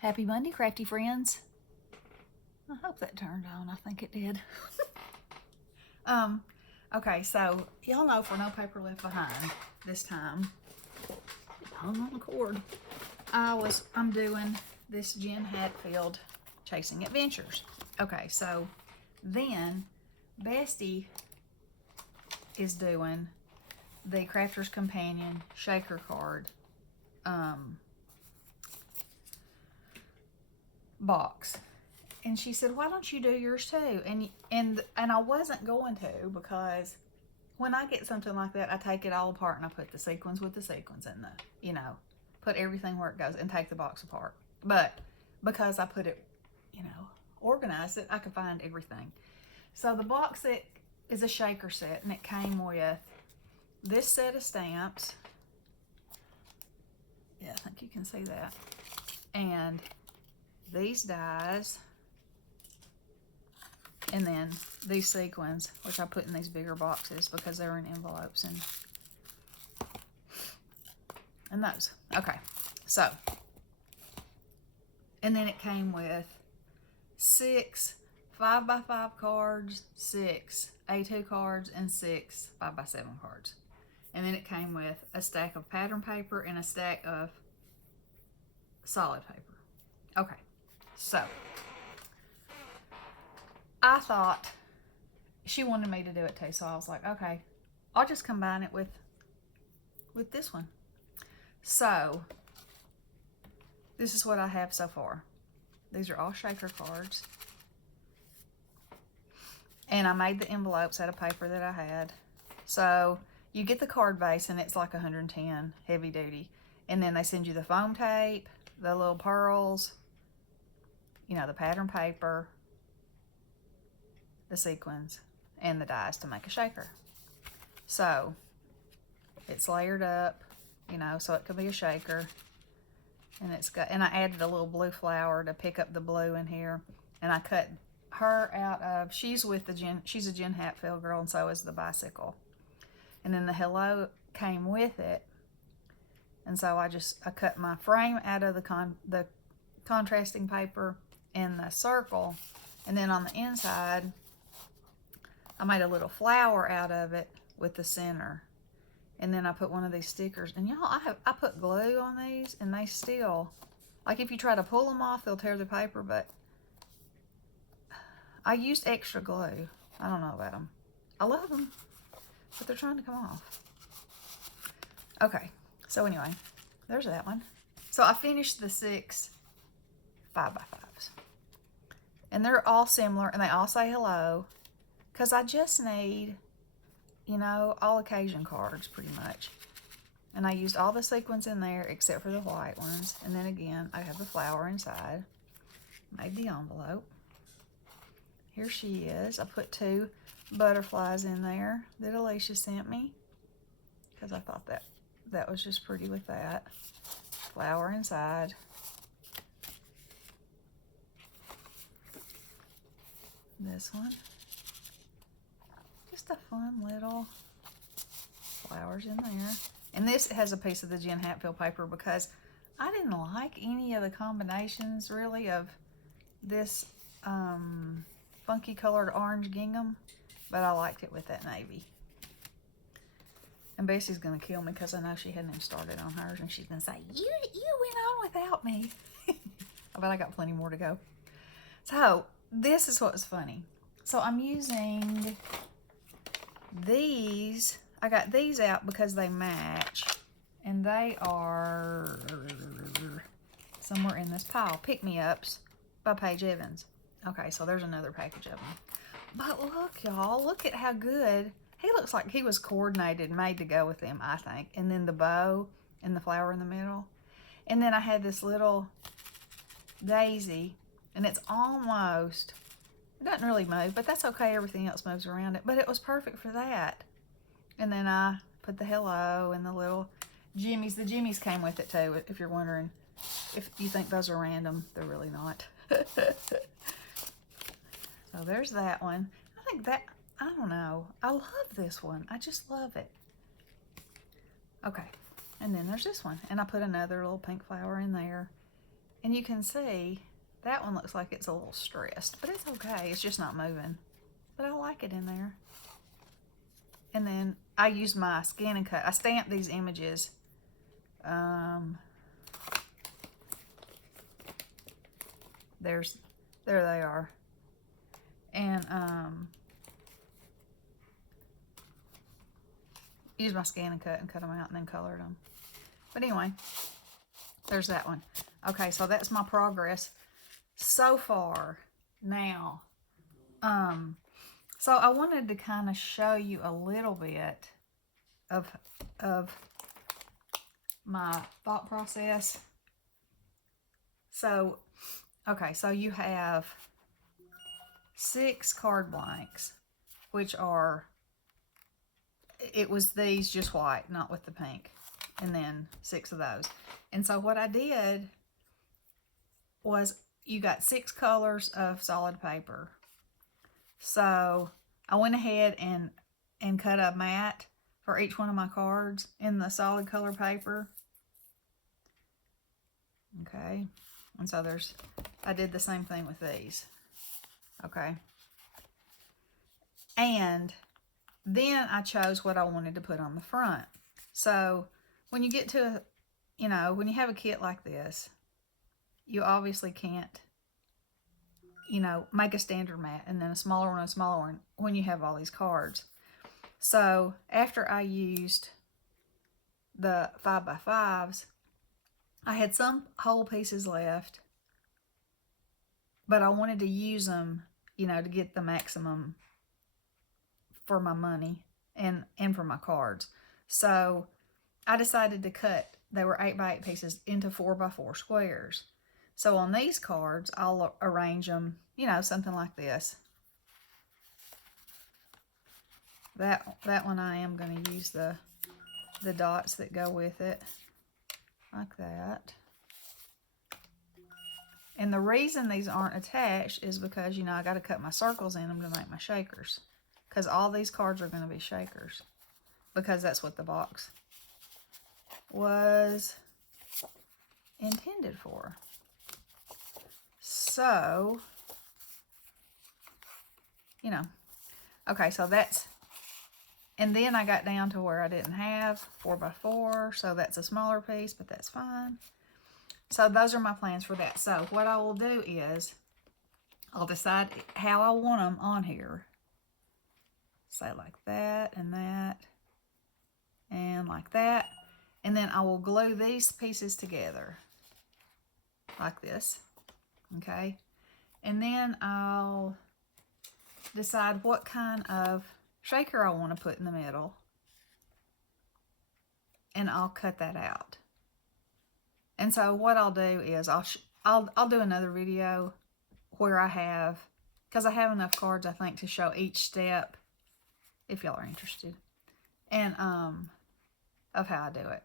Happy Monday, crafty friends. I hope that turned on. I think it did. Okay, so y'all know for No Paper Left Behind this time, it hung on the cord. I'm doing this Jen Hatfield Chasing Adventures. Okay, so then Bestie is doing the Crafter's Companion shaker card box. And she said, why don't you do yours too? And I wasn't going to, because when I get something like that, I take it all apart and I put the sequins with the sequins in put everything where it goes and take the box apart. But because I put it, organized it, I could find everything. So the box set is a shaker set, and it came with this set of stamps. Yeah, I think you can see that. And these dies. And then these sequins, which I put in these bigger boxes because they were in envelopes and those. Okay, so, and then it came with 6 5x5 cards, 6 A2 cards, and 6 5x7 cards. And then it came with a stack of pattern paper and a stack of solid paper. Okay, so I thought she wanted me to do it too, so I was like, okay, I'll just combine it with this one. So this is what I have so far. These are all shaker cards. And I made the envelopes out of paper that I had. So you get the card base, and it's like 110 heavy duty. And then they send you the foam tape, the little pearls, the pattern paper, the sequins, and the dies to make a shaker. So it's layered up, so it could be a shaker. And and I added a little blue flower to pick up the blue in here. And I cut her out of, she's a Jen Hatfield girl, and so is the bicycle. And then the hello came with it. And so I cut my frame out of the contrasting paper and the circle. And then on the inside, I made a little flower out of it with the center. And then I put one of these stickers. And y'all, I put glue on these, and they still, like if you try to pull them off, they'll tear the paper, but I used extra glue. I don't know about them. I love them, but they're trying to come off. Okay, so anyway, there's that one. So I finished the 6 5x5s. And they're all similar, and they all say hello, because I just need, all occasion cards pretty much. And I used all the sequins in there except for the white ones. And then again, I have the flower inside. Made the envelope. Here she is. I put 2 butterflies in there that Alicia sent me, because I thought that was just pretty with that. Flower inside. This one. Just a fun little flowers in there. And this has a piece of the Jen Hatfield paper, because I didn't like any of the combinations really of this funky colored orange gingham, but I liked it with that navy. And Bessie's gonna kill me because I know she hadn't even started on hers, and she's gonna say, you went on without me. But I got plenty more to go. So this is what was funny. So I'm using these. I got these out because they match, and they are somewhere in this pile. Pick-me-ups by Paige Evans. Okay, so there's another package of them. But look, y'all, look at how good. He looks like he was coordinated, made to go with them, I think. And then the bow and the flower in the middle. And then I had this little daisy, and it's almost, it doesn't really move, but that's okay. Everything else moves around it. But it was perfect for that. And then I put the hello and the little jimmies. The jimmies came with it too, if you're wondering. If you think those are random, they're really not. So there's that one. I think that, I don't know. I love this one. I just love it. Okay. And then there's this one. And I put another little pink flower in there. And And you can see that one looks like it's a little stressed, but it's okay. It's just not moving. But I like it in there. And then I used my Scan and Cut. I stamped these images. There they are. And used my Scan and Cut and cut them out and then colored them. But anyway, there's that one. Okay, so that's my progress so far now. So I wanted to kind of show you a little bit of my thought process. So, okay, so you have 6 card blanks, which are, it was these just white, not with the pink, and then 6 of those. And so what I did was, you got 6 colors of solid paper. So I went ahead and cut a mat for each one of my cards in the solid color paper. Okay, and so I did the same thing with these. Okay, and then I chose what I wanted to put on the front. So when you get to, when you have a kit like this, you obviously can't, make a standard mat and then a smaller one when you have all these cards. So after I used the 5x5s, I had some whole pieces left, but I wanted to use them, to get the maximum for my money and for my cards. So I decided to cut, they were 8x8 pieces, into 4x4 squares. So on these cards, I'll arrange them, something like this. That one I am going to use the dots that go with it, like that. And the reason these aren't attached is because, I got to cut my circles in them to make my shakers. Because all these cards are going to be shakers. Because that's what the box was intended for. So, okay, so that's, and then I got down to where I didn't have 4x4, so that's a smaller piece, but that's fine. So those are my plans for that. So what I will do is, I'll decide how I want them on here. Say like that, and like that. And then I will glue these pieces together, like this. Okay, and then I'll decide what kind of shaker I want to put in the middle, and I'll cut that out. And so what I'll do is I'll do another video where I have, because I have enough cards I think to show each step, if y'all are interested, and of how I do it.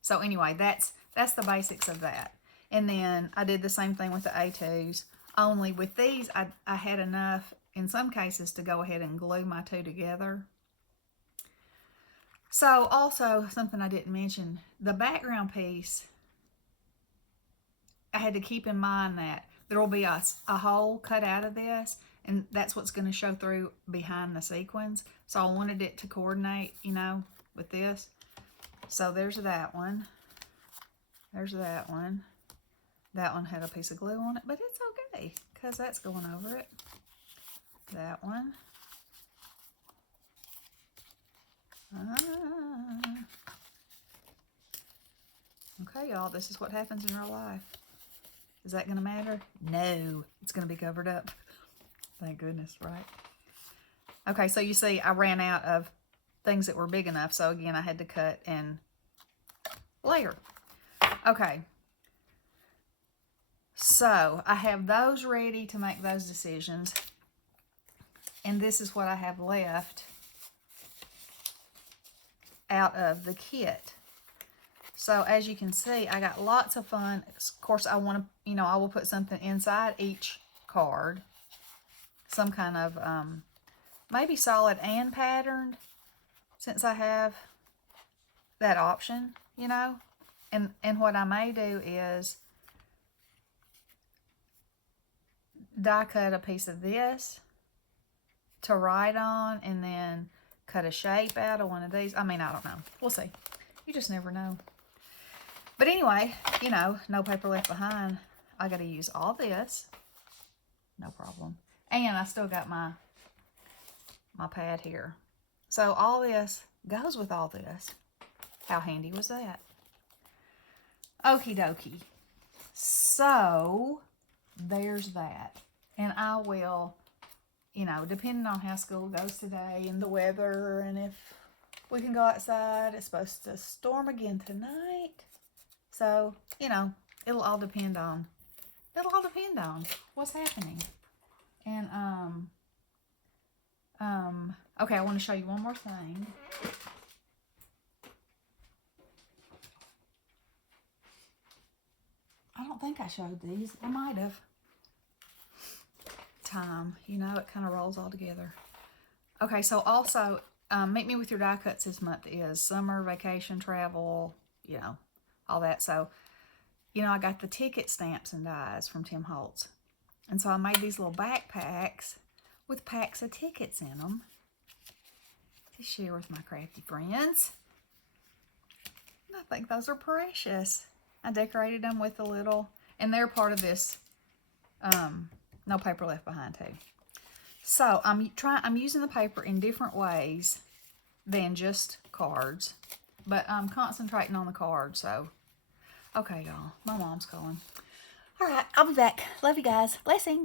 So anyway, that's the basics of that. And then I did the same thing with the A2s, only with these, I had enough, in some cases, to go ahead and glue my 2 together. So also, something I didn't mention, the background piece, I had to keep in mind that there will be a hole cut out of this, and that's what's going to show through behind the sequins. So I wanted it to coordinate, with this. So there's that one. There's that one. That one had a piece of glue on it, but it's okay, because that's going over it. That one. Okay, y'all, this is what happens in real life. Is that going to matter? No, it's going to be covered up. Thank goodness, right? Okay, so you see, I ran out of things that were big enough, so again, I had to cut and layer. Okay. So I have those ready to make those decisions. And this is what I have left out of the kit. So as you can see, I got lots of fun. Of course, I want to, I will put something inside each card. Some kind of, maybe solid and patterned, since I have that option, And what I may do is, die cut a piece of this to write on, and then cut a shape out of one of these. I mean, I don't know. We'll see. You just never know. But anyway, you know, no paper left behind. I got to use all this. No problem. And I still got my pad here. So all this goes with all this. How handy was that? Okie dokie. So there's that. And I will, you know, depending on how school goes today and the weather and if we can go outside. It's supposed to storm again tonight. So, you know, it'll all depend on what's happening. And, okay, I want to show you one more thing. I don't think I showed these. I might have. Time, you know, it kind of rolls all together. Okay, so also, Meet Me With Your Die Cuts this month is summer, vacation, travel, you know, all that. So, you know, I got the ticket stamps and dies from Tim Holtz. And so I made these little backpacks with packs of tickets in them to share with my crafty friends. And I think those are precious. I decorated them with a little, and they're part of this No Paper Left Behind too. So I'm using the paper in different ways than just cards, but I'm concentrating on the cards. So, okay, y'all, my mom's calling. All right, I'll be back. Love you guys. Blessings.